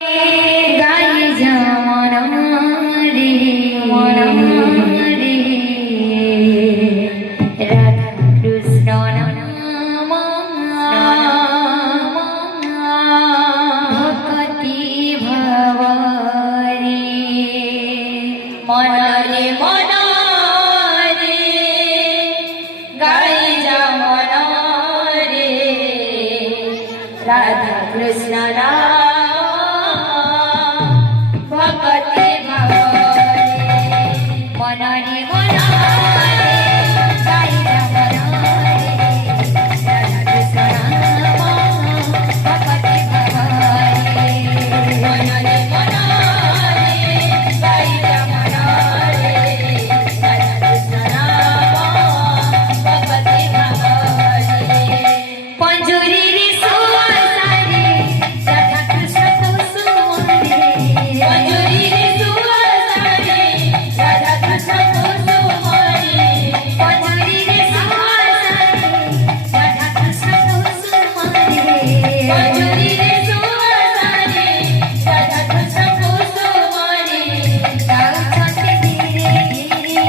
गाई जमना रे राधा कृष्ण नाम भक्ति भव रे मन रे गाई जमना रे राधा कृष्ण नाम भक्ति भव रे मन रे गाई जमना रे राधा कृष्ण नाम भक्ति भव रे मन रे गाई जमना रे राधा कृष्ण नाम भक्ति भव रे पंजुरी रे सुवासारी राधा कृष्ण कुसुम रे पंजुरी रे सुवासारी राधा कृष्ण कुसुम रे पंजुरी रे सुवासारी राधा कृष्ण कुसुम रे पंजुरी रे सुवासारी राधा कृष्ण कुसुम रे गाऊ छटे धीरे धीरे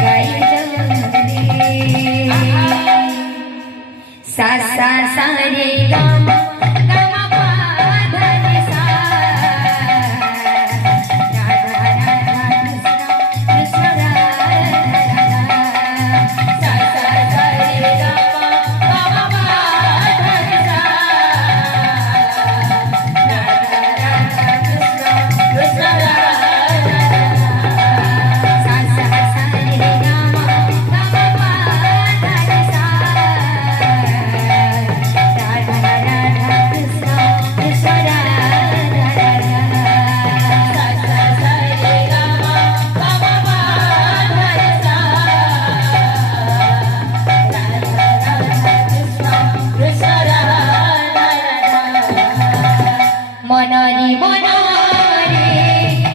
गाई जमना रे सा सा सा रे गा मा पा धा नि सा राधा राधा कृष्ण कृष्ण राधा राधा सा सा सा रे गा मा पा धा नि सा राधा राधा कृष्ण कृष्ण राधा सा सा सा रे गा मा पा धा नि सा राधा राधा कृष्ण कृष्ण राधा सा सा सा रे गा मा पा धा नि सा राधा राधा कृष्ण कृष्ण राधा मन रे